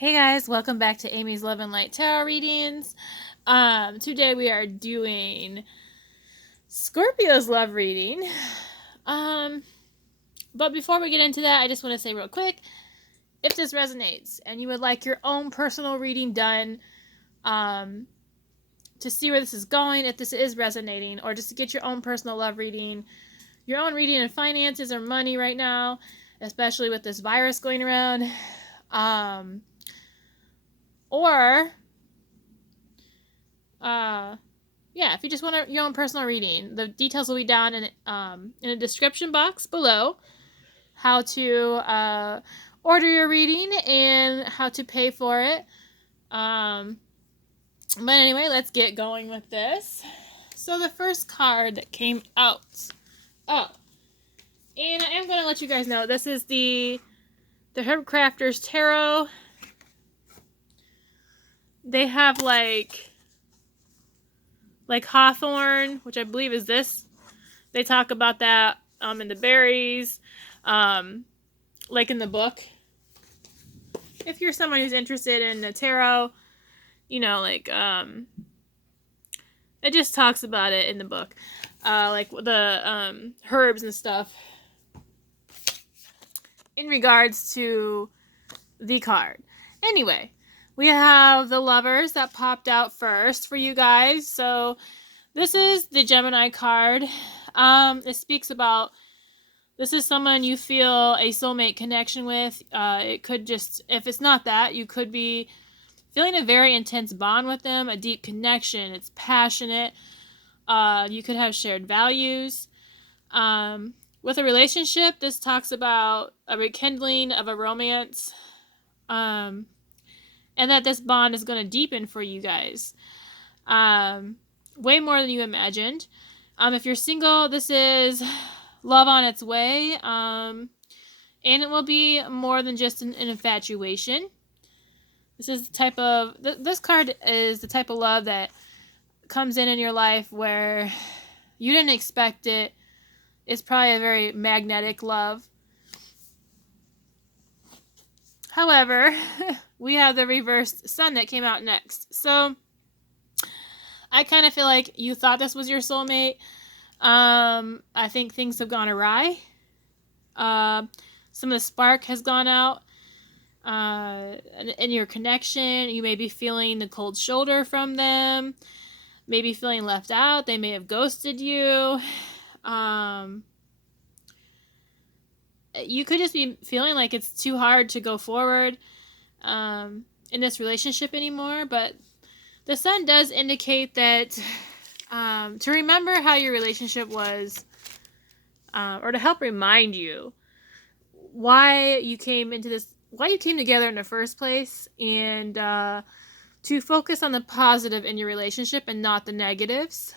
Hey guys, welcome back to Amy's Love and Light Tarot readings. Today we are doing Scorpio's love reading. But before we get into that, I just want to say real quick, if this resonates and you would like your own personal reading done, to see where this is going, if this is resonating, or just to get your own personal love reading, your own reading in finances or money right now, especially with this virus going around, or if you just want your own personal reading, the details will be down in a description box below. How to order your reading and how to pay for it. But anyway, let's get going with this. So the first card that came out. Oh, and I am going to let you guys know this is the Herb Crafters Tarot. They have like hawthorn, which I believe is this. They talk about that in the berries, like in the book. If you're someone who's interested in the tarot, it just talks about it in the book, like the herbs and stuff in regards to the card. Anyway, we have the Lovers that popped out first for you guys. So this is the Gemini card. It speaks about, this is someone you feel a soulmate connection with. It could just, if it's not that, you could be feeling a very intense bond with them, a deep connection. It's passionate. You could have shared values. With a relationship, this talks about a rekindling of a romance. And that this bond is going to deepen for you guys. Way more than you imagined. If you're single, this is love on its way. And it will be more than just an infatuation. This is the type of, this card is the type of love that comes in your life where you didn't expect it. It's probably a very magnetic love. However, we have the reversed Sun that came out next. So I kind of feel like you thought this was your soulmate. I think things have gone awry. Some of the spark has gone out in your connection. You may be feeling the cold shoulder from them. Maybe feeling left out. They may have ghosted you. You could just be feeling like it's too hard to go forward in this relationship anymore. But the Sun does indicate that to remember how your relationship was, or to help remind you why you came together in the first place, and to focus on the positive in your relationship and not the negatives.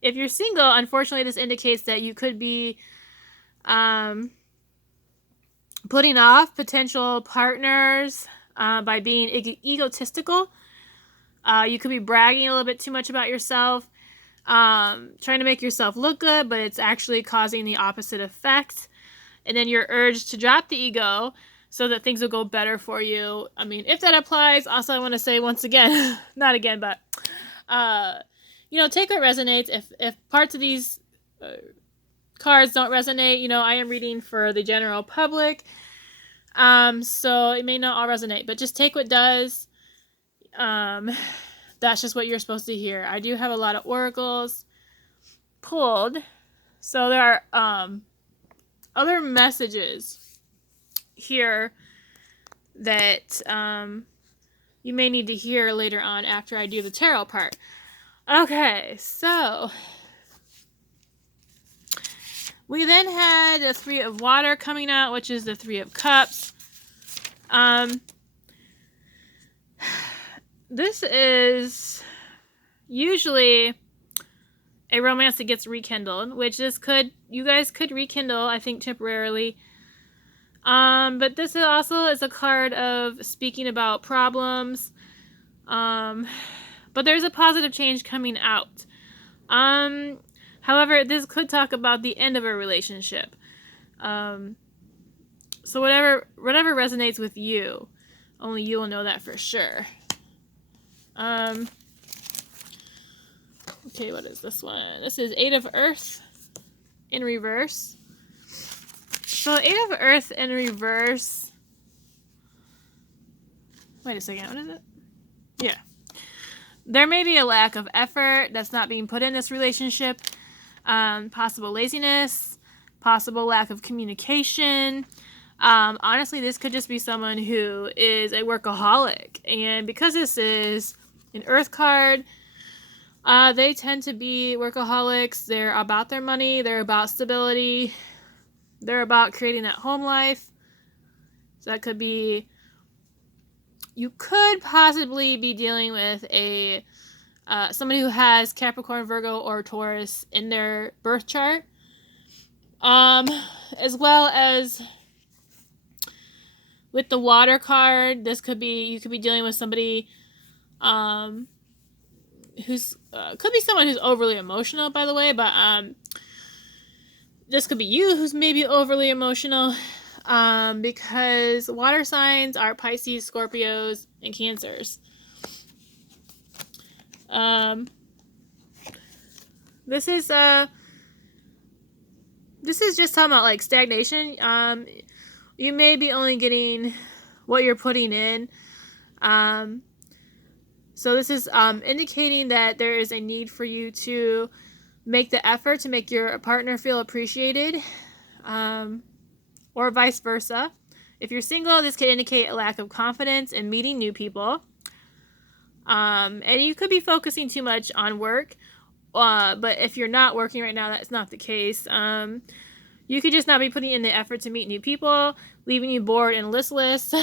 If you're single, unfortunately, this indicates that you could be putting off potential partners by being egotistical. You could be bragging a little bit too much about yourself, trying to make yourself look good, but it's actually causing the opposite effect. And then you're urged to drop the ego so that things will go better for you. I mean, if that applies, also I want to say once again, not again, but, take what resonates. If parts of these cards don't resonate, I am reading for the general public. So it may not all resonate, but just take what does. That's just what you're supposed to hear. I do have a lot of oracles pulled, so there are other messages here that you may need to hear later on after I do the tarot part. Okay, so we then had the Three of Water coming out, which is the Three of Cups. This is usually a romance that gets rekindled, which you guys could rekindle, I think, temporarily. But this also is a card of speaking about problems. But there's a positive change coming out. However, this could talk about the end of a relationship. So whatever resonates with you. Only you will know that for sure. Okay, what is this one? This is 8 of Earth in reverse. So 8 of Earth in reverse. Wait a second, what is it? Yeah. There may be a lack of effort that's not being put in this relationship. Possible laziness, possible lack of communication. Honestly, this could just be someone who is a workaholic. And because this is an Earth card, they tend to be workaholics. They're about their money. They're about stability. They're about creating that home life. So that could be, you could possibly be dealing with a somebody who has Capricorn, Virgo, or Taurus in their birth chart. As well as with the water card, this could be, you could be dealing with somebody who's could be someone who's overly emotional, by the way, but this could be you who's maybe overly emotional, because water signs are Pisces, Scorpios, and Cancers. This is just talking about like stagnation. You may be only getting what you're putting in. So this is indicating that there is a need for you to make the effort to make your partner feel appreciated, or vice versa. If you're single, this could indicate a lack of confidence in meeting new people. And you could be focusing too much on work, but if you're not working right now, that's not the case. You could just not be putting in the effort to meet new people, leaving you bored and listless.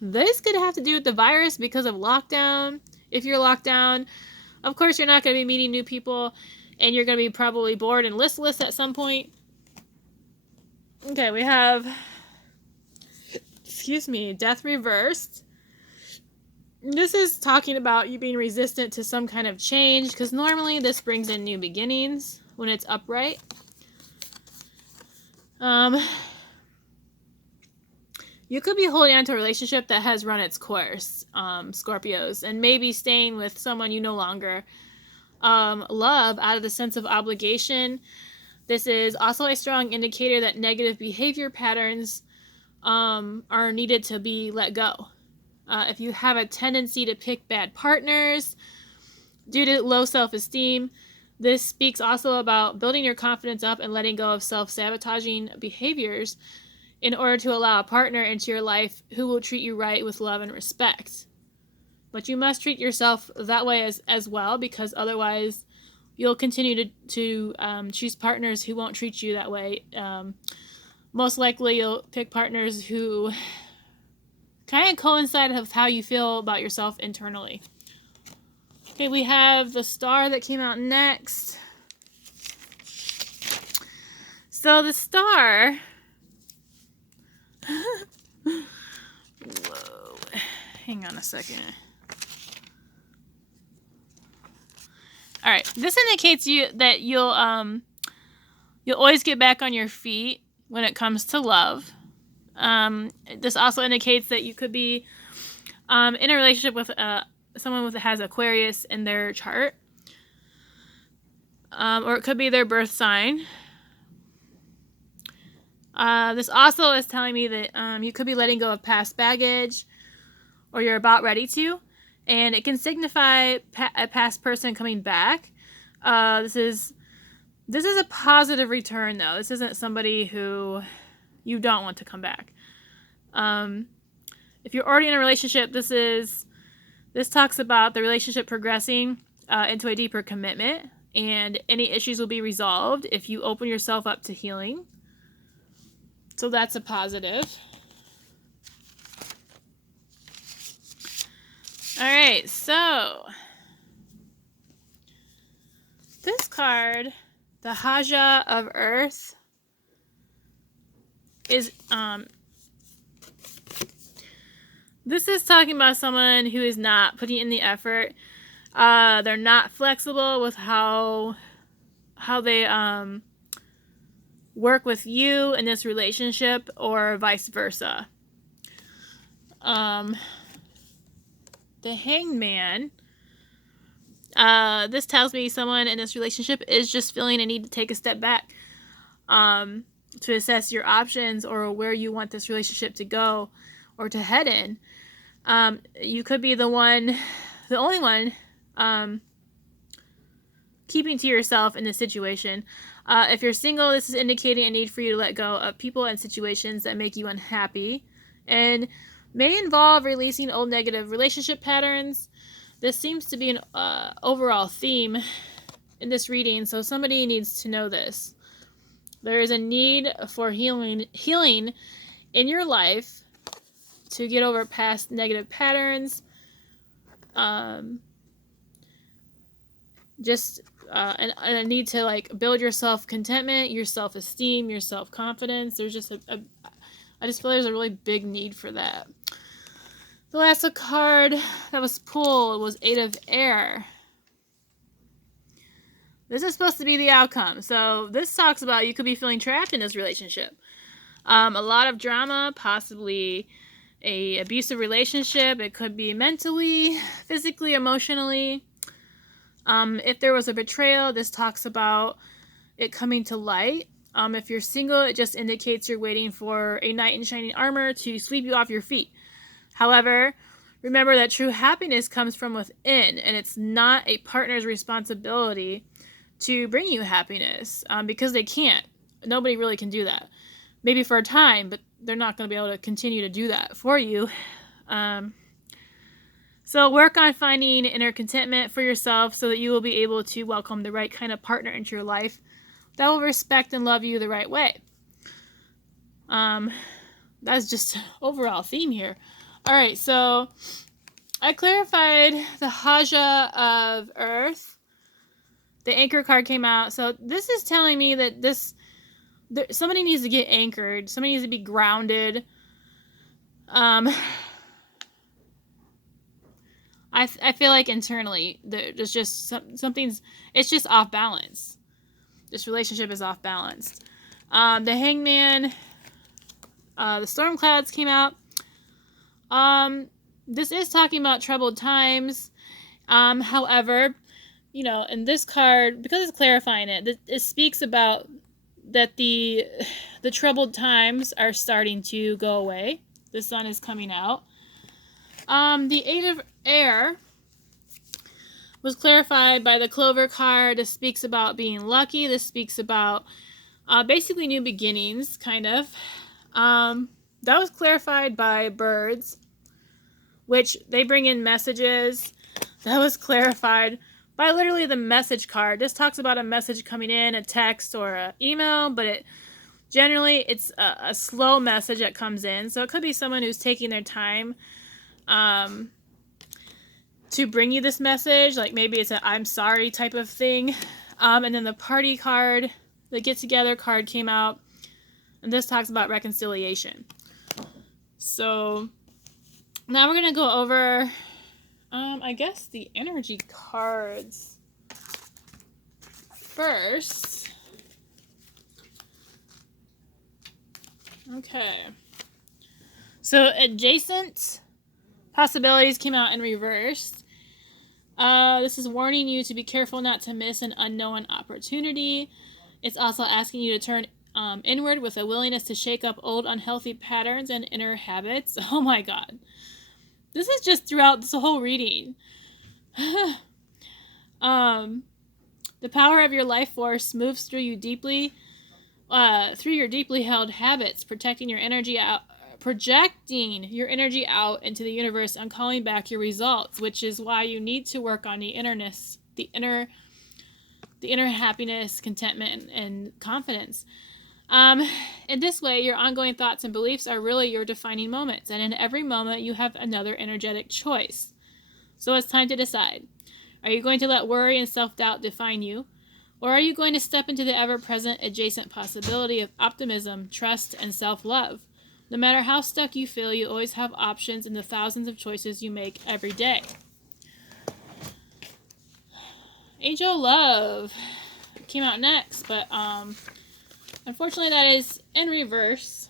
This could have to do with the virus because of lockdown. If you're locked down, of course, you're not going to be meeting new people, and you're going to be probably bored and listless at some point. Okay, we have, Death reversed. This is talking about you being resistant to some kind of change, because normally this brings in new beginnings when it's upright. You could be holding on to a relationship that has run its course, Scorpios, and maybe staying with someone you no longer love out of the sense of obligation. This is also a strong indicator that negative behavior patterns are needed to be let go. If you have a tendency to pick bad partners due to low self-esteem, this speaks also about building your confidence up and letting go of self-sabotaging behaviors in order to allow a partner into your life who will treat you right with love and respect. But you must treat yourself that way as well, because otherwise you'll continue to choose partners who won't treat you that way. Most likely you'll pick partners who kind of coincide with how you feel about yourself internally. Okay, we have the Star that came out next. So the Star... Whoa. Hang on a second. Alright, this indicates that you'll always get back on your feet when it comes to love. This also indicates that you could be in a relationship with someone that has Aquarius in their chart. Or it could be their birth sign. This also is telling me that you could be letting go of past baggage, or you're about ready to, and it can signify a past person coming back. This is a positive return, though. This isn't somebody who you don't want to come back. If you're already in a relationship, this talks about the relationship progressing into a deeper commitment, and any issues will be resolved if you open yourself up to healing. So that's a positive. All right, so this card, the Haja of Earth, is this is talking about someone who is not putting in the effort. They're not flexible with how they work with you in this relationship, or vice versa. the Hangman. This tells me someone in this relationship is just feeling a need to take a step back to assess your options or where you want this relationship to go or to head in. You could be the only one keeping to yourself in this situation. If you're single, this is indicating a need for you to let go of people and situations that make you unhappy and may involve releasing old negative relationship patterns. This seems to be an overall theme in this reading, so somebody needs to know this. There is a need for healing in your life to get over past negative patterns. And a need to like build your self-contentment, your self-esteem, your self-confidence. There's just I just feel there's a really big need for that. The last card that was pulled was Eight of Air. This is supposed to be the outcome. So this talks about you could be feeling trapped in this relationship. A lot of drama, possibly a abusive relationship. It could be mentally, physically, emotionally. If there was a betrayal, this talks about it coming to light. If you're single, it just indicates you're waiting for a knight in shining armor to sweep you off your feet. However, remember that true happiness comes from within, and it's not a partner's responsibility to bring you happiness, because they can't. Nobody really can do that. Maybe for a time, but they're not going to be able to continue to do that for you. So work on finding inner contentment for yourself so that you will be able to welcome the right kind of partner into your life that will respect and love you the right way. That's just overall theme here. All right, so I clarified the Haja of Earth. The Anchor card came out. So this is telling me that somebody needs to get anchored. Somebody needs to be grounded. I feel like internally there's just something's, it's just off balance. This relationship is off balance. The Hangman, the storm clouds came out. This is talking about troubled times. However, in this card, because it's clarifying it speaks about that the troubled times are starting to go away. The sun is coming out. The Eight of Air was clarified by the Clover card. This speaks about being lucky. This speaks about basically new beginnings, kind of. That was clarified by birds, which they bring in messages. That was clarified by literally the message card. This talks about a message coming in, a text or an email, but generally it's a slow message that comes in. So it could be someone who's taking their time to bring you this message. Like maybe it's a I'm sorry type of thing. And then the party card, the get together card came out. And this talks about reconciliation. So now we're going to go over, I guess, the energy cards first. Okay. So adjacent possibilities came out in reverse. This is warning you to be careful not to miss an unknown opportunity. It's also asking you to turn inward with a willingness to shake up old unhealthy patterns and inner habits. Oh my God. This is just throughout this whole reading. The power of your life force moves through you deeply, through your deeply held habits, projecting your energy out into the universe and calling back your results, which is why you need to work on the inner happiness, contentment, and confidence. In this way, your ongoing thoughts and beliefs are really your defining moments, and in every moment you have another energetic choice. So it's time to decide. Are you going to let worry and self-doubt define you? Or are you going to step into the ever-present adjacent possibility of optimism, trust, and self-love? No matter how stuck you feel, you always have options in the thousands of choices you make every day. Angel Love came out next, but unfortunately that is in reverse.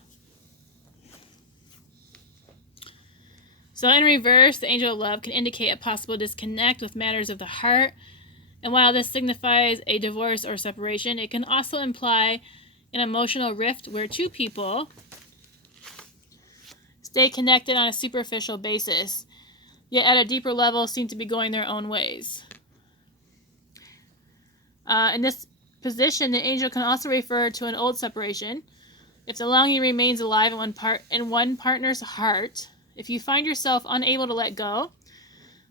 So in reverse, the angel of love can indicate a possible disconnect with matters of the heart. And while this signifies a divorce or separation, it can also imply an emotional rift where two people stay connected on a superficial basis, yet at a deeper level seem to be going their own ways. In this position, the angel can also refer to an old separation. If the longing remains alive in one partner's heart, if you find yourself unable to let go,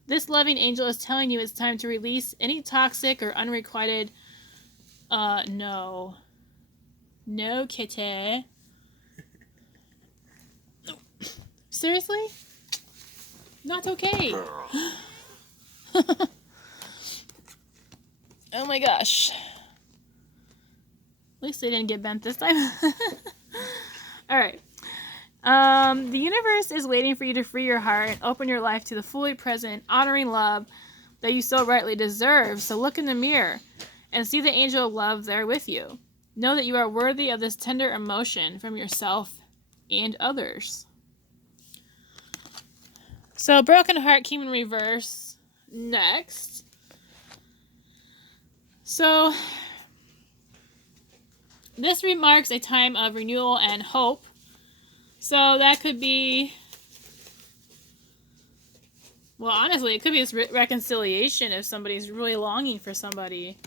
this loving angel is telling you it's time to release any toxic or unrequited. No, kitty. Seriously? Not okay. Oh my gosh. At least they didn't get bent this time. Alright. The universe is waiting for you to free your heart and open your life to the fully present, honoring love that you so rightly deserve. So look in the mirror and see the angel of love there with you. Know that you are worthy of this tender emotion from yourself and others. So broken heart came in reverse next. So this remarks a time of renewal and hope. So that could be, well, honestly, it could be this reconciliation if somebody's really longing for somebody.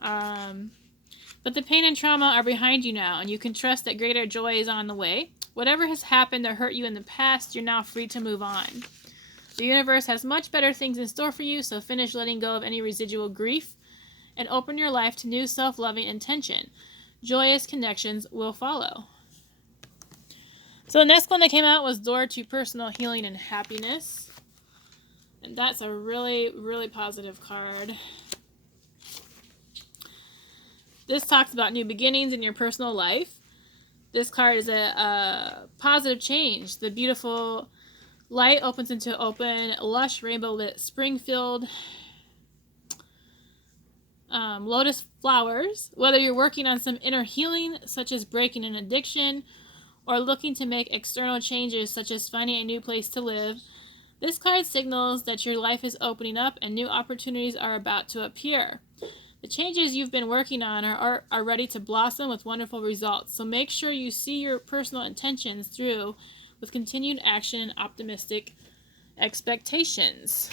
But the pain and trauma are behind you now, and you can trust that greater joy is on the way. Whatever has happened or hurt you in the past, you're now free to move on. The universe has much better things in store for you, so finish letting go of any residual grief and open your life to new self-loving intention. Joyous connections will follow. So the next one that came out was Door to Personal Healing and Happiness. And that's a really, really positive card. This talks about new beginnings in your personal life. This card is a positive change. The beautiful light opens into open, lush, rainbow-lit, spring-filled lotus flowers. Whether you're working on some inner healing, such as breaking an addiction, or looking to make external changes, such as finding a new place to live, this card signals that your life is opening up and new opportunities are about to appear. The changes you've been working on are ready to blossom with wonderful results, so make sure you see your personal intentions through with continued action and optimistic expectations.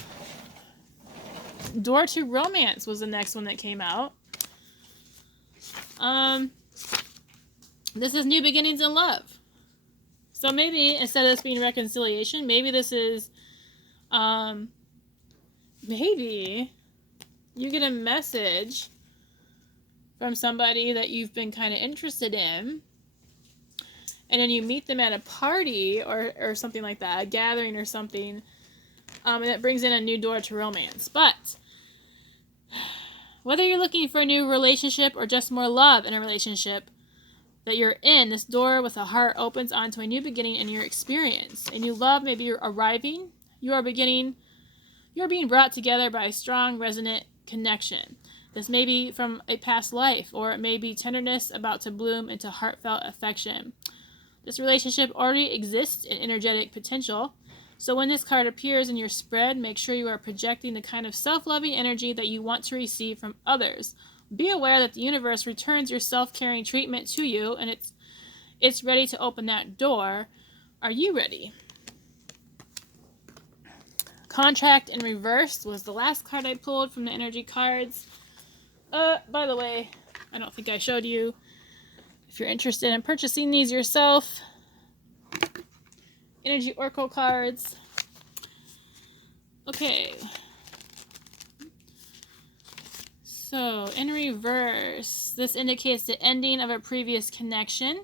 Door to Romance was the next one that came out. This is new beginnings in love. So maybe instead of this being reconciliation, maybe this is, maybe you get a message from somebody that you've been kind of interested in, and then you meet them at a party or something like that, a gathering or something, and it brings in a new door to romance. But whether you're looking for a new relationship or just more love in a relationship that you're in, this door with a heart opens onto a new beginning in your experience. A new love may be arriving. You're being brought together by a strong, resonant connection. This may be from a past life, or it may be tenderness about to bloom into heartfelt affection. This relationship already exists in energetic potential, so when this card appears in your spread, make sure you are projecting the kind of self-loving energy that you want to receive from others. Be aware that the universe returns your self-caring treatment to you, and it's ready to open that door. Are you ready? Contract in Reverse was the last card I pulled from the energy cards. By the way, I don't think I showed you. If you're interested in purchasing these yourself, energy oracle cards. Okay. So, in reverse, this indicates the ending of a previous connection,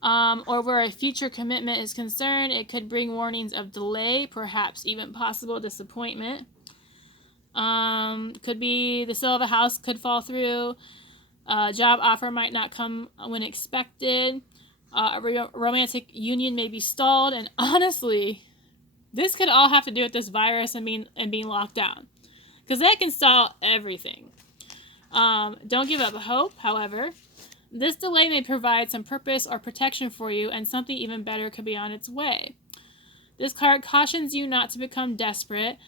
or where a future commitment is concerned. It could bring warnings of delay, perhaps even possible disappointment. Could be the sale of a house could fall through. A job offer might not come when expected. A romantic union may be stalled. And honestly, this could all have to do with this virus and being locked down, because that can stall everything. Don't give up hope, however. This delay may provide some purpose or protection for you, and something even better could be on its way. This card cautions you not to become desperate.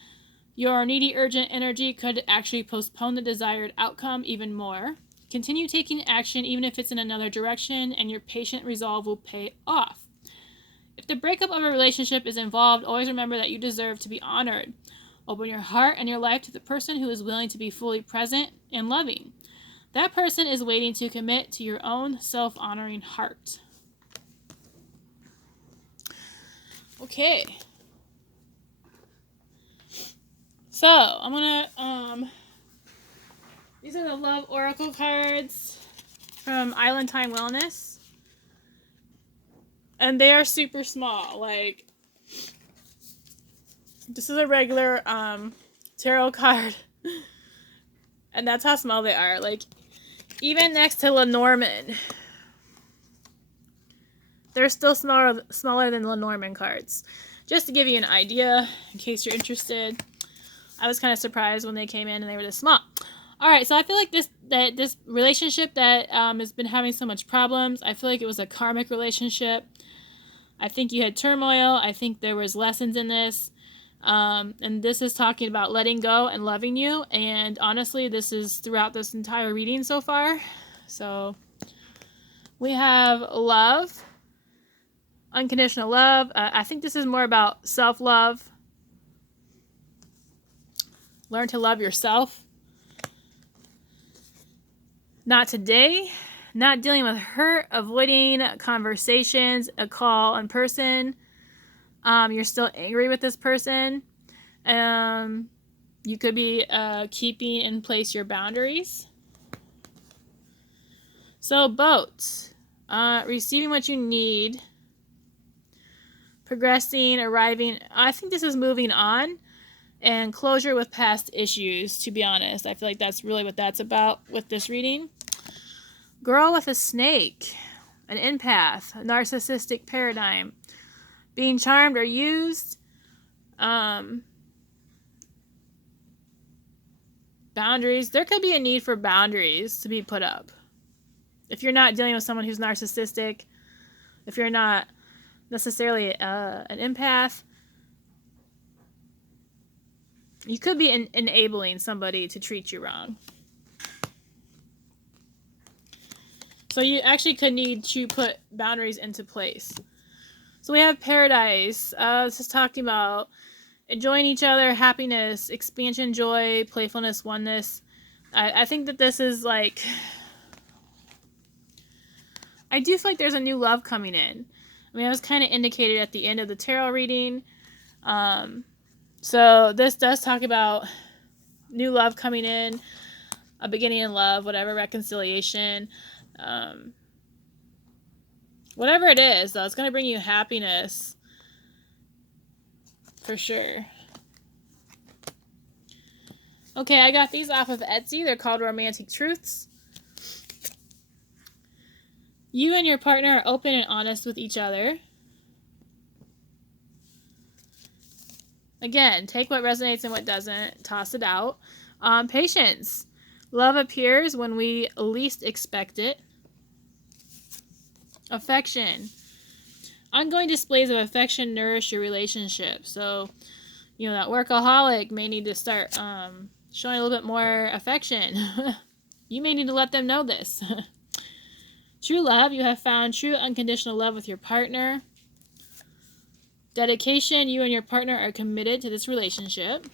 Your needy, urgent energy could actually postpone the desired outcome even more. Continue taking action even if it's in another direction, and your patient resolve will pay off. If the breakup of a relationship is involved, always remember that you deserve to be honored. Open your heart and your life to the person who is willing to be fully present and loving. That person is waiting to commit to your own self-honoring heart. Okay. So, I'm gonna, these are the Love Oracle cards from Island Time Wellness. And they are super small. Like, this is a regular, tarot card. And that's how small they are. Like, even next to Lenormand, they're still smaller than Lenormand cards. Just to give you an idea, in case you're interested. I was kind of surprised when they came in and they were this small. All right, so I feel like this relationship that has been having so much problems, I feel like it was a karmic relationship. I think you had turmoil. I think there was lessons in this. And this is talking about letting go and loving you. And honestly, this is throughout this entire reading so far. So we have love, unconditional love. I think this is more about self-love. Learn to love yourself. Not today. Not dealing with hurt. Avoiding conversations. A call in person. You're still angry with this person. You could be keeping in place your boundaries. So, boat. Receiving what you need. Progressing, arriving. I think this is moving on. And closure with past issues, to be honest. I feel like that's really what that's about with this reading. Girl with a snake. An empath. A narcissistic paradigm. Being charmed or used. Boundaries. There could be a need for boundaries to be put up. If you're not dealing with someone who's narcissistic. If you're not necessarily an empath. You could be enabling somebody to treat you wrong. So you actually could need to put boundaries into place. So we have paradise. This is talking about enjoying each other, happiness, expansion, joy, playfulness, oneness. I think that this is like... I do feel like there's a new love coming in. I mean, it was kind of indicated at the end of the tarot reading. So this does talk about new love coming in, a beginning in love, whatever, reconciliation. Whatever it is, though, it's going to bring you happiness. For sure. Okay, I got these off of Etsy. They're called Romantic Truths. You and your partner are open and honest with each other. Again, take what resonates and what doesn't. Toss it out. Patience. Love appears when we least expect it. Affection. Ongoing displays of affection nourish your relationship. So, you know, that workaholic may need to start showing a little bit more affection. You may need to let them know this. True love. You have found true unconditional love with your partner. Dedication. You and your partner are committed to this relationship.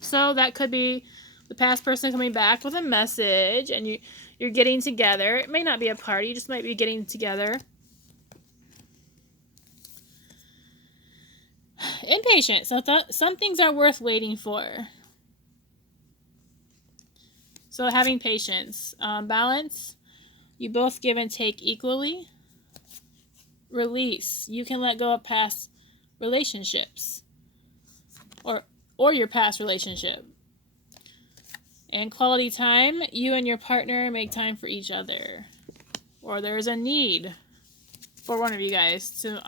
So that could be the past person coming back with a message and you're getting together. It may not be a party. You just might be getting together. Impatient. So some things are worth waiting for. So having patience. Balance. You both give and take equally. Release. You can let go of past relationships. Or your past relationship. And quality time. You and your partner make time for each other. Or there's a need for one of you guys to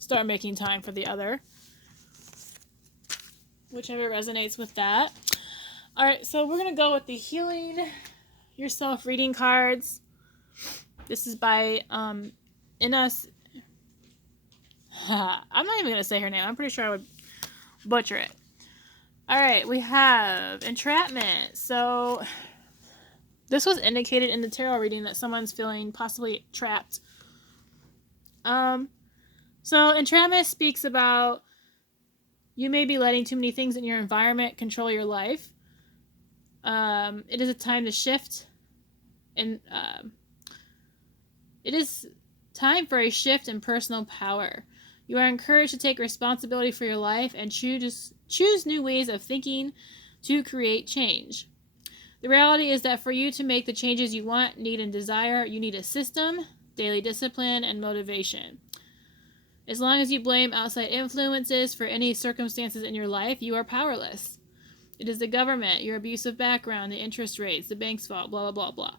start making time for the other. Whichever resonates with that. Alright, so we're going to go with the Healing Yourself reading cards. This is by I'm not even going to say her name. I'm pretty sure I would butcher it. All right, we have entrapment. So this was indicated in the tarot reading that someone's feeling possibly trapped. So entrapment speaks about you may be letting too many things in your environment control your life. It is a time to shift, and it is time for a shift in personal power. You are encouraged to take responsibility for your life and choose new ways of thinking to create change. The reality is that for you to make the changes you want, need, and desire, you need a system, daily discipline, and motivation. As long as you blame outside influences for any circumstances in your life, you are powerless. It is the government, your abusive background, the interest rates, the bank's fault, blah, blah, blah, blah.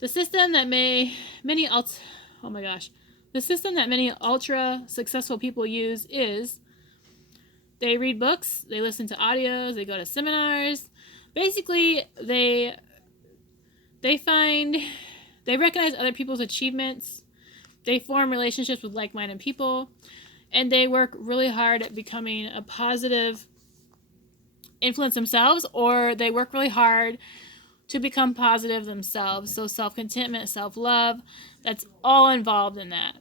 The system that many ultra successful people use is they read books, they listen to audios, they go to seminars. Basically, they recognize other people's achievements. They form relationships with like-minded people, and they work really hard at becoming a positive influence themselves, or they work really hard to become positive themselves. So self-contentment, self-love, that's all involved in that.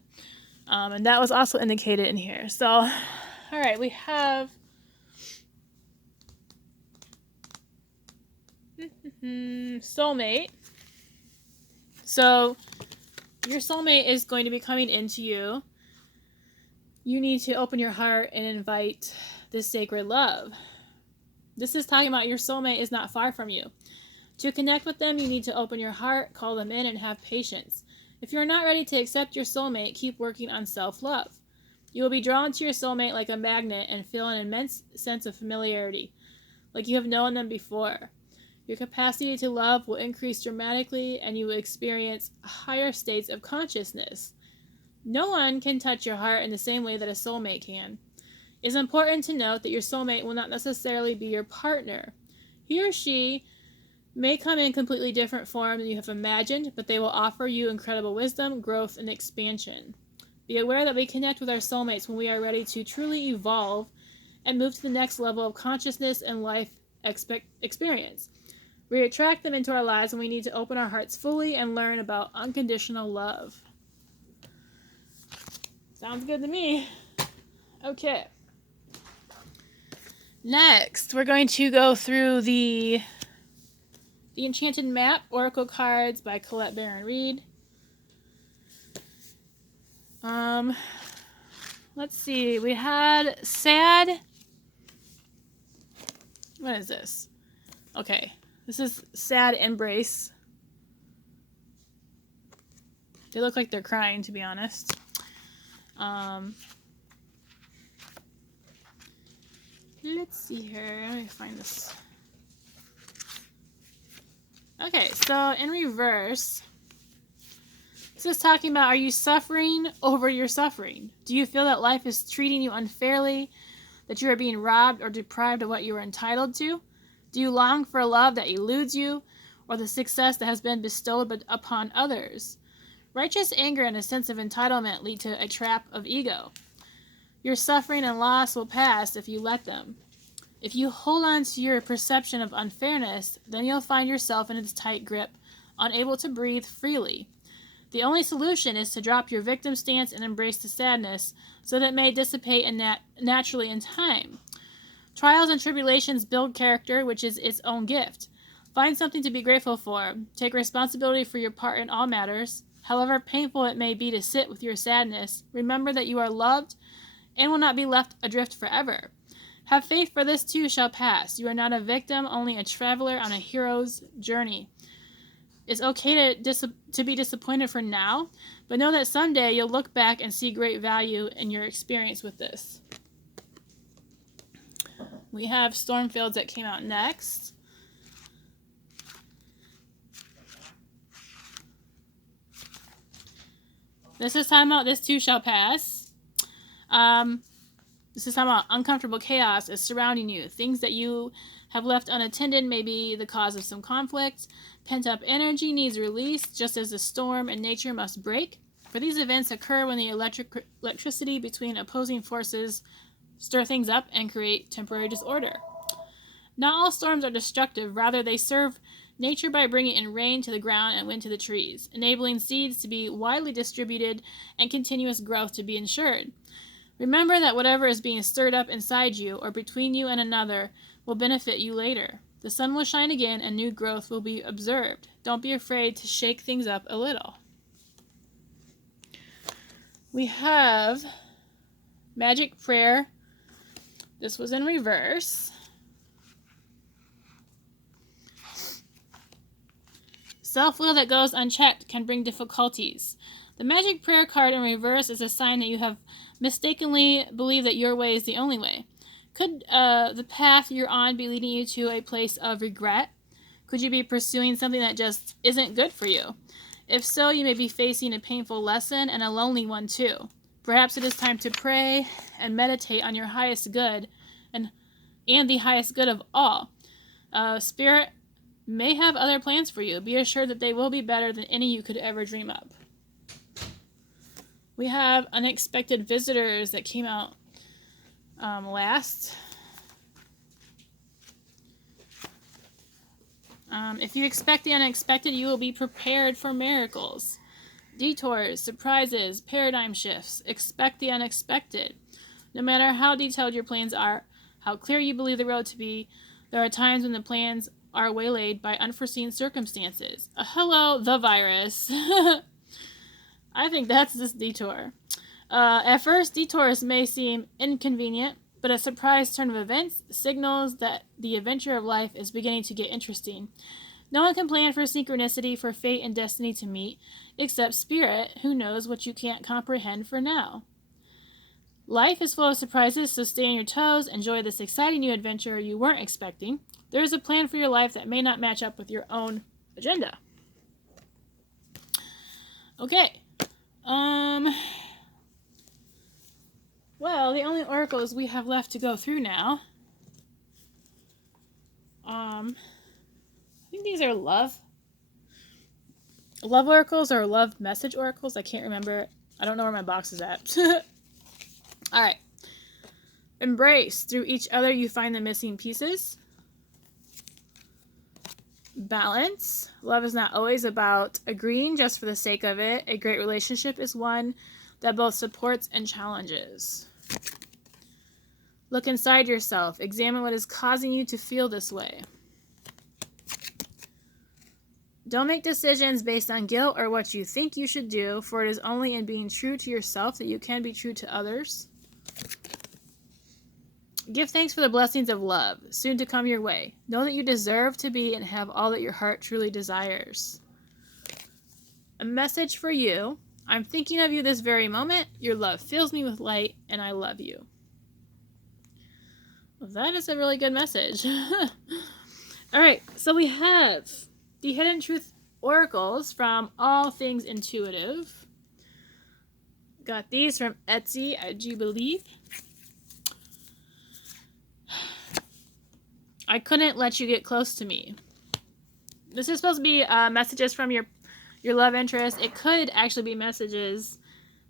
And that was also indicated in here. So, all right, we have soulmate. So your soulmate is going to be coming into you. You need to open your heart and invite this sacred love. This is talking about your soulmate is not far from you. To connect with them, you need to open your heart, call them in, and have patience. If you're not ready to accept your soulmate, keep working on self-love. You will be drawn to your soulmate like a magnet and feel an immense sense of familiarity, like you have known them before. Your capacity to love will increase dramatically, and you will experience higher states of consciousness. No one can touch your heart in the same way that a soulmate can. It is important to note that your soulmate will not necessarily be your partner. He or she may come in completely different form than you have imagined, but they will offer you incredible wisdom, growth, and expansion. Be aware that we connect with our soulmates when we are ready to truly evolve and move to the next level of consciousness and life experience. We attract them into our lives when we need to open our hearts fully and learn about unconditional love. Sounds good to me. Okay. Next, we're going to go through the Enchanted Map Oracle cards by Colette Baron Reed. Let's see. We had sad. What is this? Okay. This is sad embrace. They look like they're crying, to be honest. Let's see here. Let me find this. Okay, so in reverse, this is talking about, are you suffering over your suffering? Do you feel that life is treating you unfairly, that you are being robbed or deprived of what you are entitled to? Do you long for a love that eludes you, or the success that has been bestowed upon others? Righteous anger and a sense of entitlement lead to a trap of ego. Your suffering and loss will pass if you let them. If you hold on to your perception of unfairness, then you'll find yourself in its tight grip, unable to breathe freely. The only solution is to drop your victim stance and embrace the sadness, so that it may dissipate naturally in time. Trials and tribulations build character, which is its own gift. Find something to be grateful for. Take responsibility for your part in all matters. However painful it may be to sit with your sadness, remember that you are loved and will not be left adrift forever. Have faith, for this too shall pass. You are not a victim, only a traveler on a hero's journey. It's okay to be disappointed for now, but know that someday you'll look back and see great value in your experience with this. We have Stormfields that came out next. This is talking about this too shall pass. This is talking about uncomfortable chaos is surrounding you. Things that you have left unattended may be the cause of some conflict. Pent-up energy needs release, just as a storm in nature must break. For for these events occur when the electricity between opposing forces stir things up and create temporary disorder. Not all storms are destructive, rather they serve nature by bringing in rain to the ground and wind to the trees, enabling seeds to be widely distributed and continuous growth to be ensured. Remember that whatever is being stirred up inside you or between you and another will benefit you later. The sun will shine again and new growth will be observed. Don't be afraid to shake things up a little. We have Magic Prayer. This was in reverse. Self-will that goes unchecked can bring difficulties. The Magic Prayer card in reverse is a sign that you have mistakenly believed that your way is the only way. Could the path you're on be leading you to a place of regret? Could you be pursuing something that just isn't good for you? If so, you may be facing a painful lesson and a lonely one too. Perhaps it is time to pray and meditate on your highest good and the highest good of all. Spirit may have other plans for you. Be assured that they will be better than any you could ever dream up. We have unexpected visitors that came out last. If you expect the unexpected, you will be prepared for miracles. Detours, surprises, paradigm shifts. Expect the unexpected. No matter how detailed your plans are, how clear you believe the road to be, there are times when the plans are waylaid by unforeseen circumstances. Hello, the virus. I think that's this detour. At first, detours may seem inconvenient, but a surprise turn of events signals that the adventure of life is beginning to get interesting. No one can plan for synchronicity, for fate and destiny to meet, except Spirit, who knows what you can't comprehend for now. Life is full of surprises, so stay on your toes, enjoy this exciting new adventure you weren't expecting. There is a plan for your life that may not match up with your own agenda. Okay. Well, the only oracles we have left to go through now. I think these are love oracles or love message oracles. I can't remember. I don't know where my box is at. All right. Embrace. Through each other, you find the missing pieces. Balance. Love is not always about agreeing just for the sake of it. A great relationship is one that both supports and challenges. Look inside yourself. Examine what is causing you to feel this way. Don't make decisions based on guilt or what you think you should do, for it is only in being true to yourself that you can be true to others. Give thanks for the blessings of love, soon to come your way. Know that you deserve to be and have all that your heart truly desires. A message for you. I'm thinking of you this very moment. Your love fills me with light, and I love you. Well, that is a really good message. All right, so we have the Hidden Truth Oracles from All Things Intuitive. Got these from Etsy, I do believe. I couldn't let you get close to me. This is supposed to be messages from your love interest. It could actually be messages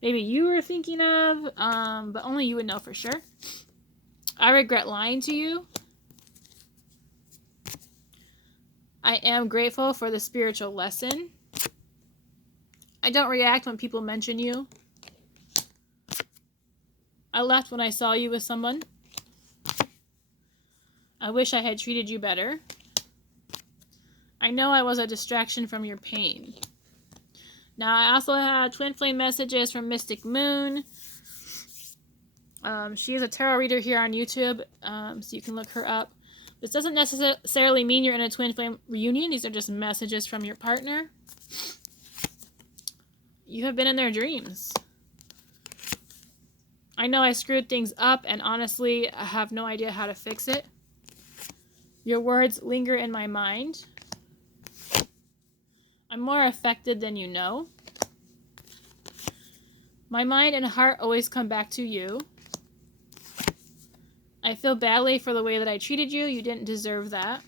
maybe you were thinking of, but only you would know for sure. I regret lying to you. I am grateful for the spiritual lesson. I don't react when people mention you. I left when I saw you with someone. I wish I had treated you better. I know I was a distraction from your pain. Now, I also have twin flame messages from Mystic Moon. She is a tarot reader here on YouTube, so you can look her up. This doesn't necessarily mean you're in a twin flame reunion. These are just messages from your partner. You have been in their dreams. I know I screwed things up, and honestly, I have no idea how to fix it. Your words linger in my mind. I'm more affected than you know. My mind and heart always come back to you. I feel badly for the way that I treated you. You didn't deserve that.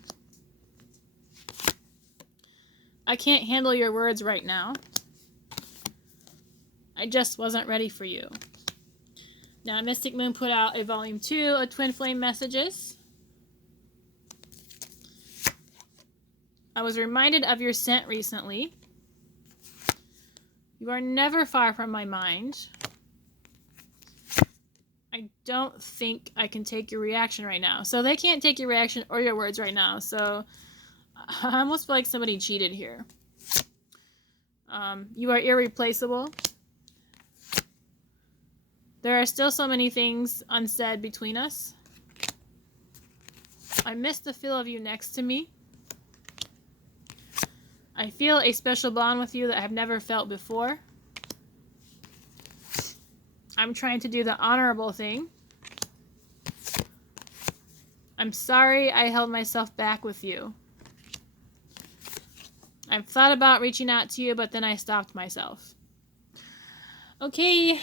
I can't handle your words right now. I just wasn't ready for you. Now, Mystic Moon put out a volume 2 of Twin Flame Messages. I was reminded of your scent recently. You are never far from my mind. I don't think I can take your reaction right now. So they can't take your reaction or your words right now. So I almost feel like somebody cheated here. You are irreplaceable. There are still so many things unsaid between us. I miss the feel of you next to me. I feel a special bond with you that I've never felt before. I'm trying to do the honorable thing. I'm sorry I held myself back with you. I've thought about reaching out to you, but then I stopped myself. Okay,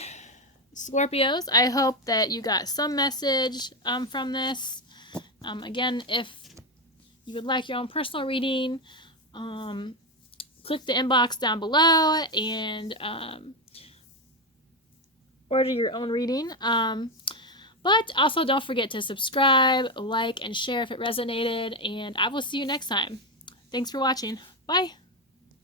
Scorpios, I hope that you got some message from this. Again, if you would like your own personal reading, click the inbox down below and order your own reading. But also don't forget to subscribe, like, and share if it resonated, and I will see you next time. Thanks for watching. Bye.